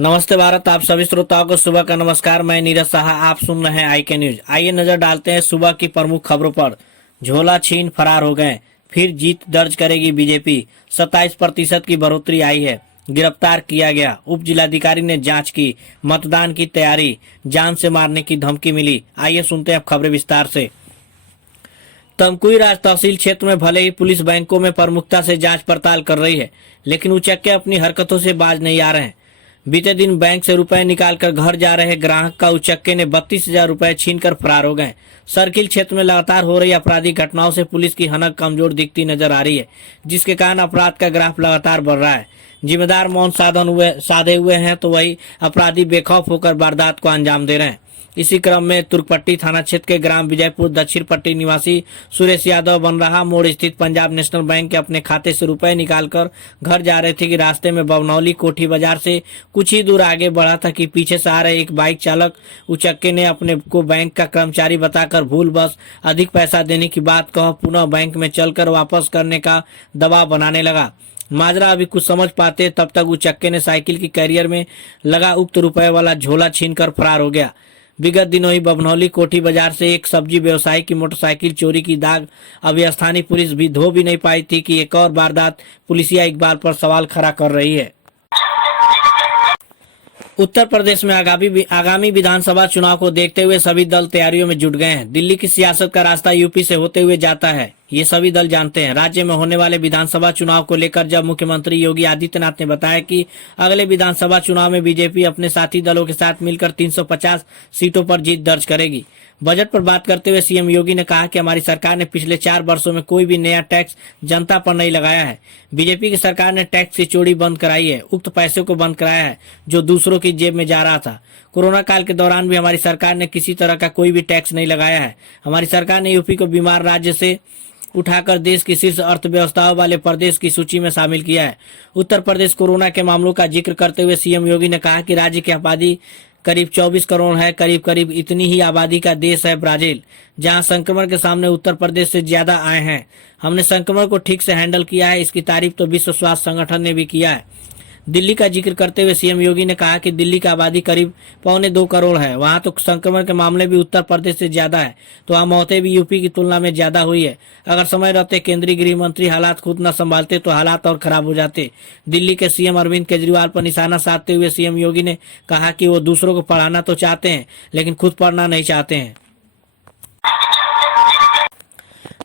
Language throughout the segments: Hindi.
नमस्ते भारत। आप सभी श्रोताओं को सुबह का नमस्कार। मैं नीरज साहा, आप सुन रहे हैं IK न्यूज। आइए नजर डालते हैं सुबह की प्रमुख खबरों पर। झोला छीन फरार हो गए, फिर जीत दर्ज करेगी बीजेपी। 27% की बढ़ोतरी आई है, गिरफ्तार किया गया। उप जिलाधिकारी ने जांच की, मतदान की तैयारी, जान से मारने की धमकी मिली। आइए सुनते हैं अब खबरें विस्तार से। तमकुही राज तहसील क्षेत्र में भले ही पुलिस बैंकों में प्रमुखता से जांच पड़ताल कर रही है, लेकिन उचक्के अपनी हरकतों से बाज नहीं आ रहे हैं। बीते दिन बैंक से रुपए निकालकर घर जा रहे ग्राहक का उचक्के ने 32,000 रुपए छीनकर फरार हो गए। सर्किल क्षेत्र में लगातार हो रही आपराधिक घटनाओं से पुलिस की हनक कमजोर दिखती नजर आ रही है, जिसके कारण अपराध का ग्राफ लगातार बढ़ रहा है। जिम्मेदार मौन साधे हुए हैं तो वही अपराधी बेखौफ होकर वारदात को अंजाम दे रहे हैं। इसी क्रम में तुर्कपट्टी थाना क्षेत्र के ग्राम विजयपुर दक्षिण पट्टी निवासी सुरेश यादव बनराहा मोड़ स्थित पंजाब नेशनल बैंक के अपने खाते से रुपए निकालकर घर जा रहे थे कि रास्ते में बवनौली कोठी बाजार से कुछ ही दूर आगे बढ़ा था कि पीछे से आ रहे एक बाइक चालक उचक्के ने अपने को बैंक का कर्मचारी बताकर भूल बस अधिक पैसा देने की बात कह पुनः बैंक में चलकर वापस करने का दबाव बनाने लगा। माजरा अभी कुछ समझ पाते तब तक उचक्के ने साइकिल की कैरियर में लगा उक्त रुपए वाला झोला छीनकर फरार हो गया। विगत दिनों ही बवनौली कोठी बाजार से एक सब्जी व्यवसायी की मोटरसाइकिल चोरी की दाग अभी स्थानीय पुलिस भी धो भी नहीं पाई थी कि एक और वारदात पुलिसिया इकबाल पर सवाल खड़ा कर रही है। उत्तर प्रदेश में आगामी विधानसभा चुनाव को देखते हुए सभी दल तैयारियों में जुट गए हैं। दिल्ली की सियासत का रास्ता यूपी से होते हुए जाता है, ये सभी दल जानते हैं। राज्य में होने वाले विधानसभा चुनाव को लेकर जब मुख्यमंत्री योगी आदित्यनाथ ने बताया कि अगले विधानसभा चुनाव में बीजेपी अपने साथी दलों के साथ मिलकर 350 सीटों पर जीत दर्ज करेगी। बजट पर बात करते हुए सीएम योगी ने कहा कि हमारी सरकार ने पिछले 4 वर्षों में कोई भी नया टैक्स जनता पर नहीं लगाया है। बीजेपी की सरकार ने टैक्स की चोरी बंद कराई है, उक्त पैसे को बंद कराया है जो दूसरों की जेब में जा रहा था। कोरोना काल के दौरान भी हमारी सरकार ने किसी तरह का कोई भी टैक्स नहीं लगाया है। हमारी सरकार ने यूपी को बीमार राज्य से उठाकर देश की शीर्ष अर्थव्यवस्थाओं वाले प्रदेश की सूची में शामिल किया है। उत्तर प्रदेश कोरोना के मामलों का जिक्र करते हुए सीएम योगी ने कहा कि राज्य की आबादी करीब 24 करोड़ है। करीब इतनी ही आबादी का देश है ब्राजील, जहां संक्रमण के सामने उत्तर प्रदेश से ज्यादा आए हैं। हमने संक्रमण को ठीक से हैंडल किया है, इसकी तारीफ तो विश्व स्वास्थ्य संगठन ने भी किया है। दिल्ली का जिक्र करते हुए सीएम योगी ने कहा कि दिल्ली की आबादी करीब 1.25 करोड़ है, वहां तो संक्रमण के मामले भी उत्तर प्रदेश से ज्यादा है, तो वहां मौतें भी यूपी की तुलना में ज्यादा हुई है। अगर समय रहते केंद्रीय गृह मंत्री हालात खुद न संभालते तो हालात और खराब हो जाते। दिल्ली के सीएम अरविंद केजरीवाल पर निशाना साधते हुए सीएम योगी ने कहा कि वो दूसरों को पढ़ाना तो चाहते हैं, लेकिन खुद पढ़ना नहीं चाहते हैं।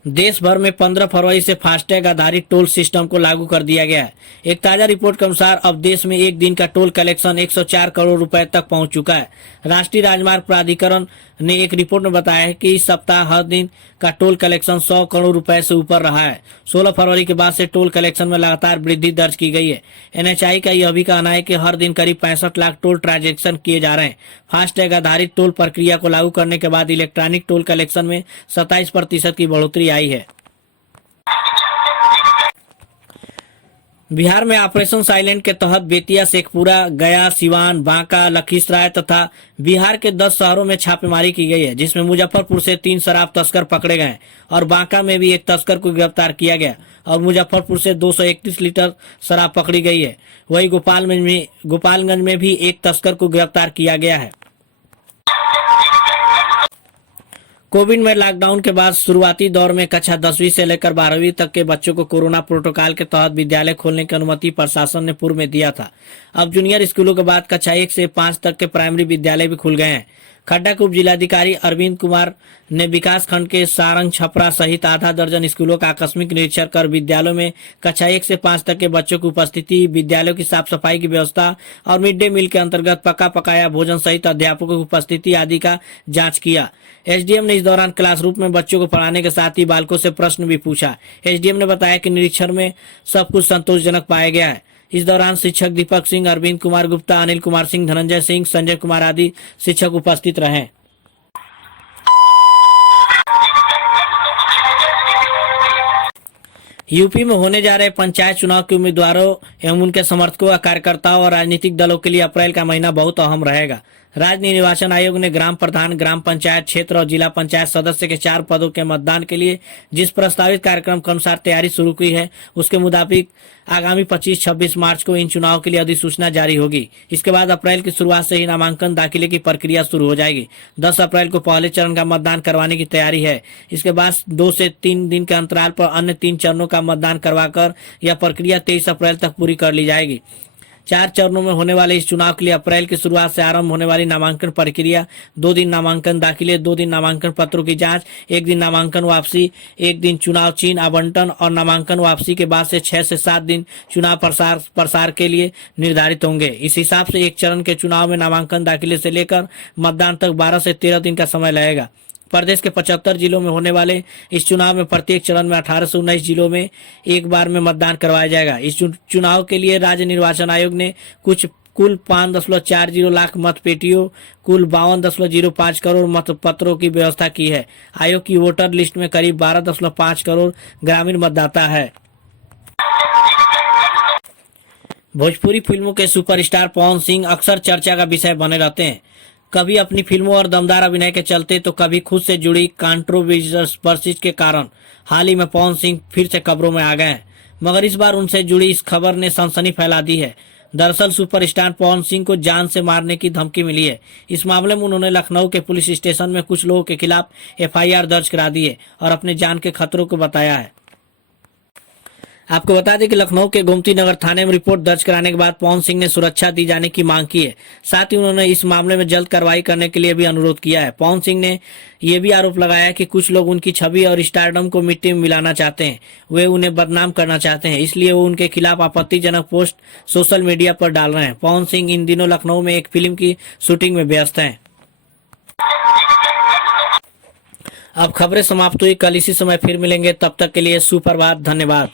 देश भर में 15 फरवरी से फास्टैग आधारित टोल सिस्टम को लागू कर दिया गया है। एक ताजा रिपोर्ट के अनुसार अब देश में एक दिन का टोल कलेक्शन 104 करोड़ रुपए तक पहुंच चुका है। राष्ट्रीय राजमार्ग प्राधिकरण ने एक रिपोर्ट में बताया है कि इस सप्ताह हर दिन का टोल कलेक्शन 100 करोड़ रुपए से ऊपर रहा है। 16 फरवरी के बाद से टोल कलेक्शन में लगातार वृद्धि दर्ज की गई है। NHAI का यह भी कहना है कि हर दिन करीब 65 लाख टोल ट्रांजैक्शन किए जा रहे हैं। फास्टैग आधारित टोल प्रक्रिया को लागू करने के बाद इलेक्ट्रॉनिक टोल कलेक्शन में 27% की बढ़ोतरी आई है। बिहार में ऑपरेशन साइलेंट के तहत बेतिया, शेखपुरा, गया, सिवान, बांका, लखीसराय तथा बिहार के 10 शहरों में छापेमारी की गई है, जिसमें मुजफ्फरपुर से 3 शराब तस्कर पकड़े गए और बांका में भी एक तस्कर को गिरफ्तार किया गया और मुजफ्फरपुर से 231 लीटर शराब पकड़ी गई है। वहीं गोपालगंज में भी एक तस्कर को गिरफ्तार किया गया है। कोविड में लॉकडाउन के बाद शुरुआती दौर में कक्षा 10वीं से लेकर 12वीं तक के बच्चों को कोरोना प्रोटोकॉल के तहत विद्यालय खोलने की अनुमति प्रशासन ने पूर्व में दिया था। अब जूनियर स्कूलों के बाद कक्षा 1 से 5 तक के प्राइमरी विद्यालय भी खुल गए हैं। खड्डा के उप जिलाधिकारी अरविंद कुमार ने विकास खंड के सारंग, छपरा सहित आधा दर्जन स्कूलों का आकस्मिक निरीक्षण कर विद्यालयों में कक्षा 1 से 5 तक के बच्चों की उपस्थिति, विद्यालयों की साफ सफाई की व्यवस्था और मिड डे मील के अंतर्गत पका पकाया भोजन सहित अध्यापकों की उपस्थिति आदि का जांच किया। एसडीएम ने इस दौरान क्लासरूम में बच्चों को पढ़ाने के साथ ही बालकों से प्रश्न भी पूछा। एसडीएम ने बताया कि निरीक्षण में सब कुछ संतोषजनक पाया गया है। इस दौरान शिक्षक दीपक सिंह, अरविंद कुमार गुप्ता, अनिल कुमार सिंह, धनंजय सिंह, संजय कुमार आदि शिक्षक उपस्थित रहे। यूपी में होने जा रहे पंचायत चुनाव के उम्मीदवारों एवं उनके समर्थकों, कार्यकर्ताओं और राजनीतिक दलों के लिए अप्रैल का महीना बहुत अहम रहेगा। राज्य निर्वाचन आयोग ने ग्राम प्रधान, ग्राम पंचायत क्षेत्र और जिला पंचायत सदस्य के 4 पदों के मतदान के लिए जिस प्रस्तावित कार्यक्रम के अनुसार तैयारी शुरू की है, उसके मुताबिक आगामी 25-26 मार्च को इन चुनाव के लिए अधिसूचना जारी होगी। इसके बाद अप्रैल की शुरुआत से ही नामांकन दाखिले की प्रक्रिया शुरू हो जाएगी। 10 अप्रैल को पहले चरण का मतदान करवाने की तैयारी है। इसके बाद 2 से 3 दिन के अंतराल पर अन्य 3 चरणों का मतदान करवाकर यह प्रक्रिया 23 अप्रैल तक पूरी कर ली जाएगी। 4 चरणों में होने वाले इस चुनाव के लिए अप्रैल की शुरुआत से आरंभ होने वाली नामांकन प्रक्रिया 2 दिन नामांकन दाखिले, 2 दिन नामांकन पत्रों की जांच, 1 दिन नामांकन वापसी, 1 दिन चुनाव चिन्ह आवंटन और नामांकन वापसी के बाद से 6 से 7 दिन चुनाव प्रसार के लिए निर्धारित होंगे। इस हिसाब से एक चरण के चुनाव में नामांकन दाखिले से लेकर मतदान तक 12 से 13 दिन का समय लगेगा। प्रदेश के 75 जिलों में होने वाले इस चुनाव में प्रत्येक चरण में 18 से 19 जिलों में एक बार में मतदान करवाया जाएगा। इस चुनाव के लिए राज्य निर्वाचन आयोग ने कुल 5.40 लाख मत पेटियों, कुल 52.05 करोड़ मतपत्रों की व्यवस्था की है। आयोग की वोटर लिस्ट में करीब 12.5 करोड़ ग्रामीण मतदाता है। भोजपुरी फिल्मों के सुपरस्टार पवन सिंह अक्सर चर्चा का विषय बने रहते हैं, कभी अपनी फिल्मों और दमदार अभिनय के चलते तो कभी खुद से जुड़ी कंट्रोवर्सीज के कारण। हाल ही में पवन सिंह फिर से खबरों में आ गए हैं, मगर इस बार उनसे जुड़ी इस खबर ने सनसनी फैला दी है। दरअसल सुपरस्टार पवन सिंह को जान से मारने की धमकी मिली है। इस मामले में उन्होंने लखनऊ के पुलिस स्टेशन में कुछ लोगों के खिलाफ FIR दर्ज करा दी है और अपने जान के खतरों को बताया है। आपको बता दें कि लखनऊ के गोमती नगर थाने में रिपोर्ट दर्ज कराने के बाद पवन सिंह ने सुरक्षा दी जाने की मांग की है। साथ ही उन्होंने इस मामले में जल्द कार्रवाई करने के लिए भी अनुरोध किया है। पवन सिंह ने यह भी आरोप लगाया कि कुछ लोग उनकी छवि और स्टारडम को मिट्टी में मिलाना चाहते हैं, वे उन्हें बदनाम करना चाहते हैं, इसलिए वो उनके खिलाफ आपत्तिजनक पोस्ट सोशल मीडिया पर डाल रहे हैं। पवन सिंह इन दिनों लखनऊ में एक फिल्म की शूटिंग में व्यस्त हैं। अब खबरें समाप्त हुई, कल इसी समय फिर मिलेंगे, तब तक के लिए सुप्रभात, धन्यवाद।